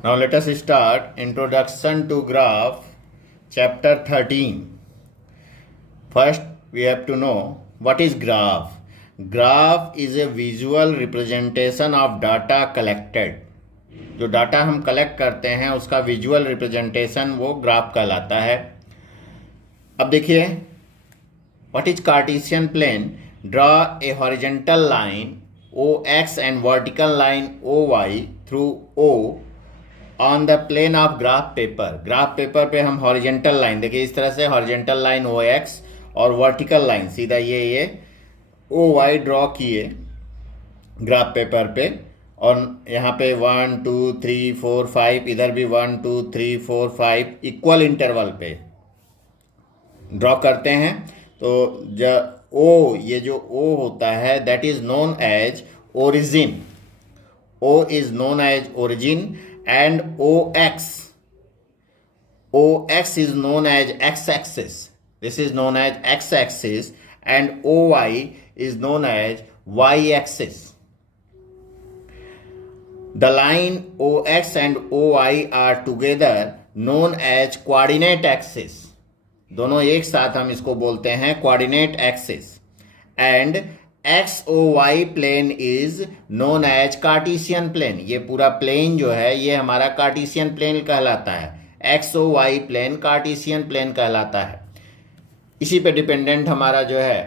Now let us start Introduction to Graph, Chapter 13. First, we have to know what is graph. Graph is a visual representation of data collected. जो data हम collect करते हैं उसका visual representation वो graph कहलाता है। अब देखिए, what is Cartesian plane? Draw a horizontal line OX and vertical line OY through O on the plane of graph paper. Graph paper पे हम हॉरिजेंटल लाइन, देखिए इस तरह से हॉरिजेंटल लाइन OX और वर्टिकल लाइन सीधा ये OY ड्रॉ किए ग्राफ पेपर पे, और यहाँ पे 1 2 3 4 5, इधर भी 1 2 3 4 5 इक्वल इंटरवल पे ड्रॉ करते हैं। तो ये जो O होता है that is known as origin. O is known as origin and OX is known as x-axis. This is known as x-axis and OY is known as y-axis. The line OX and OY are together known as coordinate axis. दोनों एक साथ हम इसको बोलते हैं coordinate axis. And XOY plane is known as Cartesian plane. ये पूरा plane जो है ये हमारा कार्टेशियन प्लेन कहलाता है। XOY प्लेन कार्टेशियन प्लेन कहलाता है। इसी पे डिपेंडेंट हमारा जो है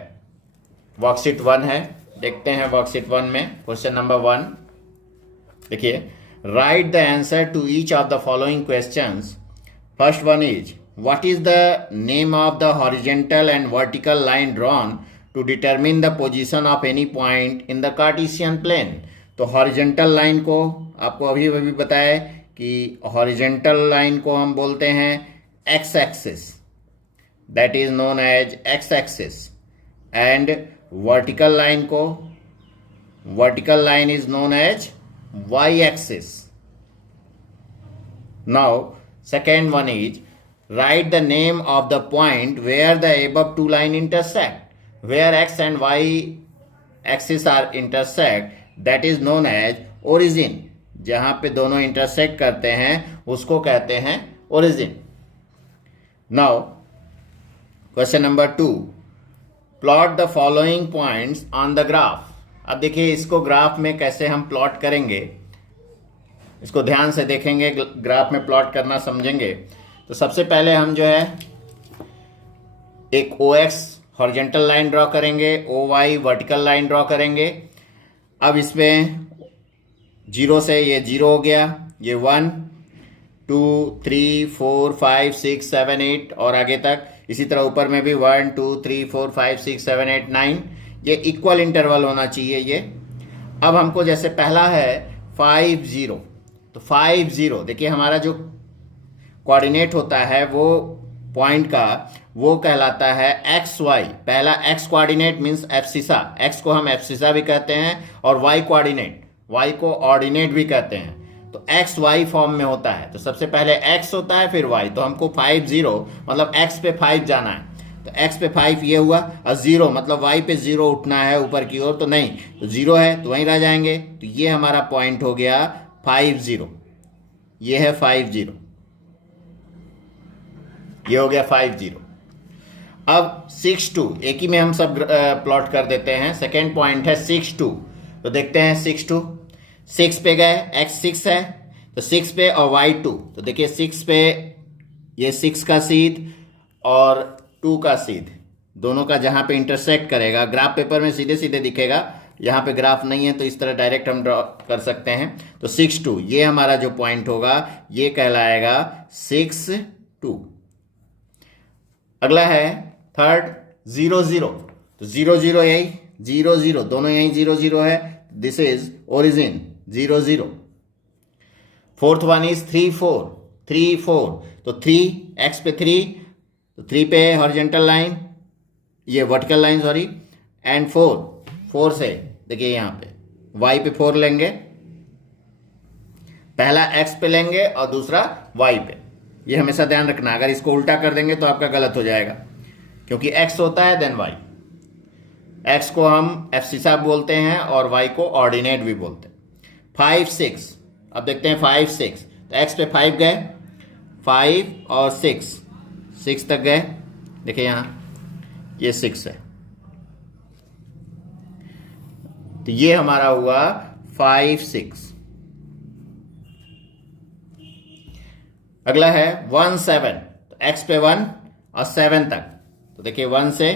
वर्कशीट 1 है। देखते हैं वर्कशीट 1 में क्वेश्चन नंबर 1। देखिए, write the answer to each of the following questions. First one is what is the name of the horizontal and vertical line drawn to determine the position of any point in the Cartesian plane. तो horizontal line को आपको अभी बताया कि horizontal line को हम बोलते हैं x axis, that is known as x axis, and vertical line is known as y axis. Now second one is write the name of the point where the above two line intersect. Where x and y axis are intersect, that is known as origin. जहां पे दोनों intersect करते हैं उसको कहते हैं origin. Now, question number 2. Plot the following points on the graph. अब देखिए इसको ग्राफ में कैसे हम प्लॉट करेंगे, इसको ध्यान से देखेंगे, ग्राफ में प्लॉट करना समझेंगे। तो सबसे पहले हम जो है एक OX हॉरिजेंटल लाइन ड्रॉ करेंगे, OY वर्टिकल लाइन ड्रॉ करेंगे। अब इसमें 0 से ये 0 हो गया, ये 1 2 3 4 5 6 7 8 और आगे तक। इसी तरह ऊपर में भी 1 2 3 4 5 6 7 8 9, ये इक्वल इंटरवल होना चाहिए ये। अब हमको जैसे पहला है 5 0, तो 5 0 देखिए हमारा जो कोऑर्डिनेट होता है वो पॉइंट का वो कहलाता है XY। पहला X coordinate means abscissa, X को हम एब्सिसा भी कहते हैं, और Y कोऑर्डिनेट, Y को ऑर्डिनेट भी कहते हैं। तो XY फॉर्म में होता है। तो सबसे पहले X होता है फिर Y। तो हमको 5 0 मतलब X पे 5 जाना है। तो X पे 5 ये हुआ, और 0 मतलब Y पे 0 उठना है ऊपर की ओर। तो नहीं, तो 0 है तो वहीं रह जाएंगे। तो ये हमारा पॉइंट हो गया 5 0। ये है 5 0, ये हो गया 5 0। अब 6 2 एक ही में हम सब प्लॉट कर देते हैं। सेकेंड पॉइंट है 6 2। तो देखते हैं 6 2, 6 पे गए, x 6 है तो 6 पे और y 2। तो देखिए 6 पे ये 6 का सीध और 2 का सीध दोनों का जहां पे इंटरसेक्ट करेगा, ग्राफ पेपर में सीधे सीधे दिखेगा। यहाँ पे ग्राफ नहीं है तो इस तरह डायरेक्ट हम ड्रॉ कर सकते हैं। तो 6 2 ये हमारा जो पॉइंट होगा ये कहलाएगा 6 2। अगला है थर्ड 0 0। तो 0 0 यही 0 0, दोनों यही 0 0 है। This is origin 0 0। Fourth one is 3 4। तो 3 x पे 3, तो 3 पे हॉरिजेंटल लाइन, ये वर्टिकल लाइन सॉरी, एंड 4 से देखिए यहाँ पे y पे 4 लेंगे, पहला x पे लेंगे और दूसरा y पे। ये हमेशा ध्यान रखना, अगर इसको उल्टा कर देंगे तो आपका गलत हो जाएगा, क्योंकि x होता है देन y। x को हम एब्सिसा बोलते हैं और y को ऑर्डिनेट भी बोलते हैं। 5 6, अब देखते हैं 5 6। तो x पे 5 गए, 5 और 6 तक गए। देखिए यहाँ ये 6 है, तो ये हमारा हुआ 5 6। अगला है 1 7, तो x पे 1 और 7 तक, तो देखिए 1 से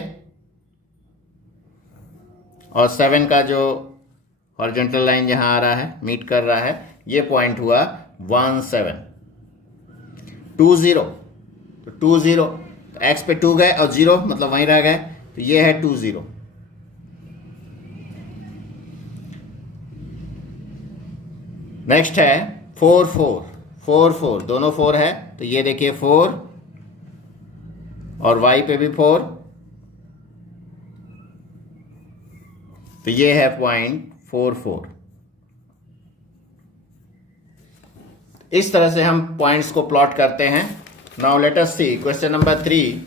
और 7 का जो हॉरिजॉन्टल लाइन जहां आ रहा है, मीट कर रहा है, ये पॉइंट हुआ 1 7। 2 0, तो 2 0, तो x पे 2 गए और 0 मतलब वहीं रह गए, तो ये है 2 0। नेक्स्ट है 4 4, 4 4, दोनों 4 है, तो ये देखिए 4 और y पे भी 4, तो ये है पॉइंट 4 4। इस तरह से हम पॉइंट्स को प्लॉट करते हैं। Now let us see question number 3,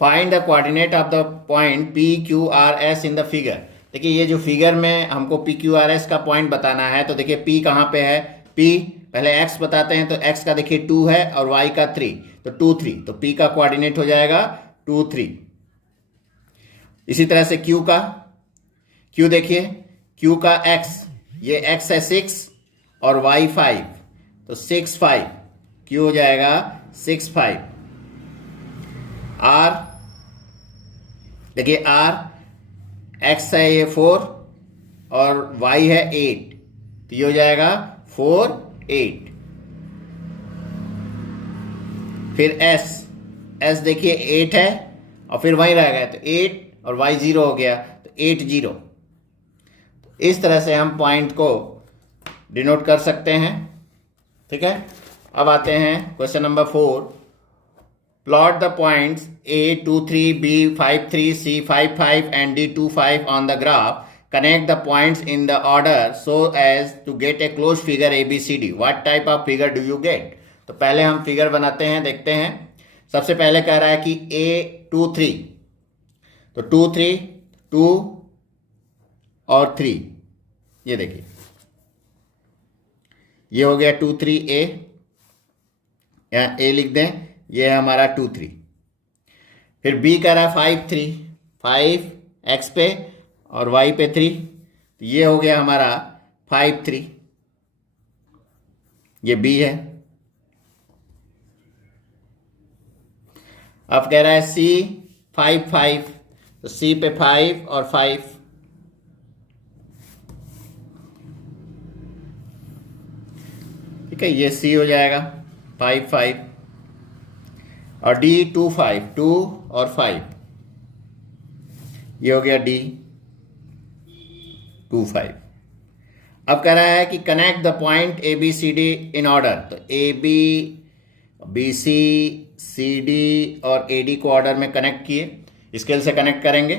find the coordinate of the point P Q R S in the figure. देखिए ये जो फिगर में हमको पी क्यू आर एस का पॉइंट बताना है, तो देखिए पी कहाँ पे है, पी पहले x बताते हैं, तो x का देखिए 2 है और y का 3, तो 2 3, तो p का कोऑर्डिनेट हो जाएगा 2 3। इसी तरह से q का, q देखिए q का x, ये x है 6 और y 5, तो 6 5, q हो जाएगा 6 5। r देखिए r, x है ये 4 और y है 8, तो ये हो जाएगा 4 8। फिर s देखिए 8 है और फिर वहीं रह गया, तो 8 और y 0 हो गया, तो 8 0। इस तरह से हम पॉइंट को डिनोट कर सकते हैं। ठीक है, अब आते हैं question number 4, plot the points a 2 3, b 5 3, c 5 5 and d 2 5 on the graph. Connect the points in the order so as to get a closed figure ABCD. What type of figure do you get? तो पहले हम figure बनाते हैं, देखते हैं। सबसे पहले कह रहा है कि a 2 3, तो 2 3, 2 और 3, ये देखिए ये हो गया 2 3 a, यहाँ a लिख दें, ये है हमारा 2 3। फिर b कह रहा है 5 3, 5 x पे और y पे 3, तो ये हो गया हमारा 5 3, ये b है। अब कह रहा है c 5 5, तो c पे 5 और 5, ठीक है, ये c हो जाएगा 5 5। और d 2 5, 2 और 5, ये हो गया d 2 5। अब कह रहा है कि connect the point A B C D in order, तो A B B C C D और ए डी को ऑर्डर में कनेक्ट किए, स्केल से कनेक्ट करेंगे।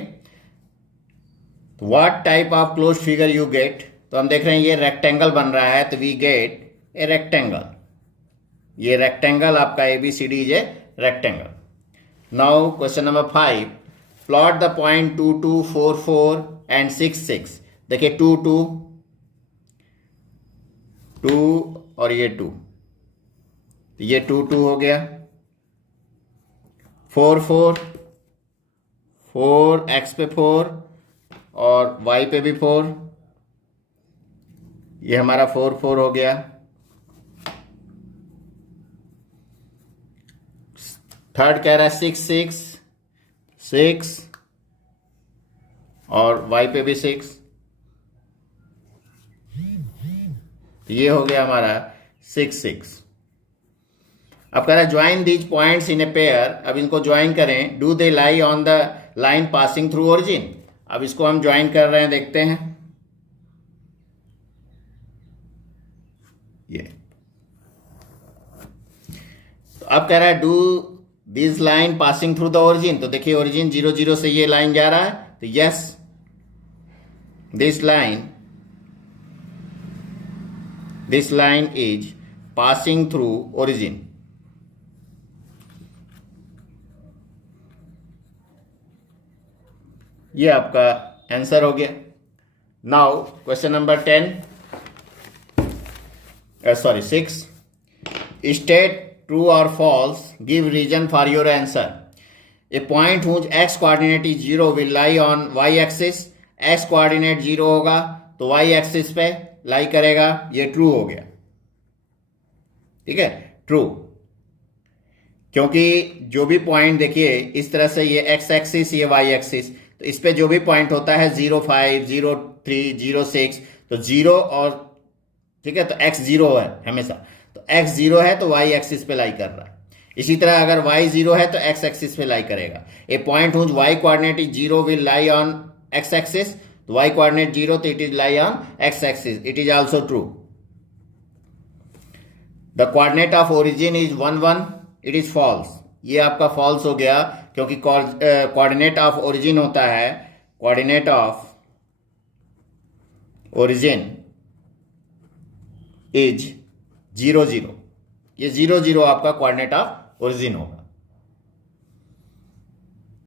तो what type of close figure you get, तो हम देख रहे हैं ये रेक्टेंगल बन रहा है, तो वी गेट ए रेक्टेंगल। ये रेक्टेंगल आपका A B C D is a rectangle. Now question number 5, plot the point 2 2 4 4 and 6 6। देखिए 2 2 2 और ये 2, ये 2 2 हो गया, 4 4 4, x पे 4 और y पे भी 4, ये हमारा 4 4 हो गया। थर्ड कह रहा है 6 6 6 और y पे भी 6, ये हो गया हमारा 6 6। अब कह रहा है join these points in a pair, अब इनको ज्वाइन करें। Do they lie on the line passing through origin, अब इसको हम ज्वाइन कर रहे हैं, देखते हैं। ये तो अब कह रहा है do this line passing through the origin, तो देखिए ओरिजिन 0 0 से ये लाइन जा रहा है, तो yes this line is passing through origin। ये आपका आंसर हो गया। Now question number 6, State true or false. Give reason for your answer. A point whose x coordinate is 0 will lie on y axis. x coordinate 0 होगा तो y axis पे lie करेगा. ये true हो गया. ठीक है, ट्रू. क्योंकि जो भी पॉइंट देखिए इस तरह से, ये x एक्सिस, ये y एक्सिस, तो इस पे जो भी पॉइंट होता है 05, 03, 06, तो 0 और, ठीक है, तो x 0 है हमेशा, तो x 0 है तो y एक्सिस पे लाई कर रहा है. इसी तरह अगर y 0 है तो x एक्सिस पे लाई करेगा. A point whose y coordinate is 0 will lie on x axis. तो y कोऑर्डिनेट 0 तो it is lie on x axis. It is also true. The coordinate of origin is 1 1. It is false. ये आपका false हो गया, क्योंकि coordinate of origin होता है, coordinate of origin is 0 0. ये 0 0 आपका कोऑर्डिनेट ऑफ ओरिजिन होगा.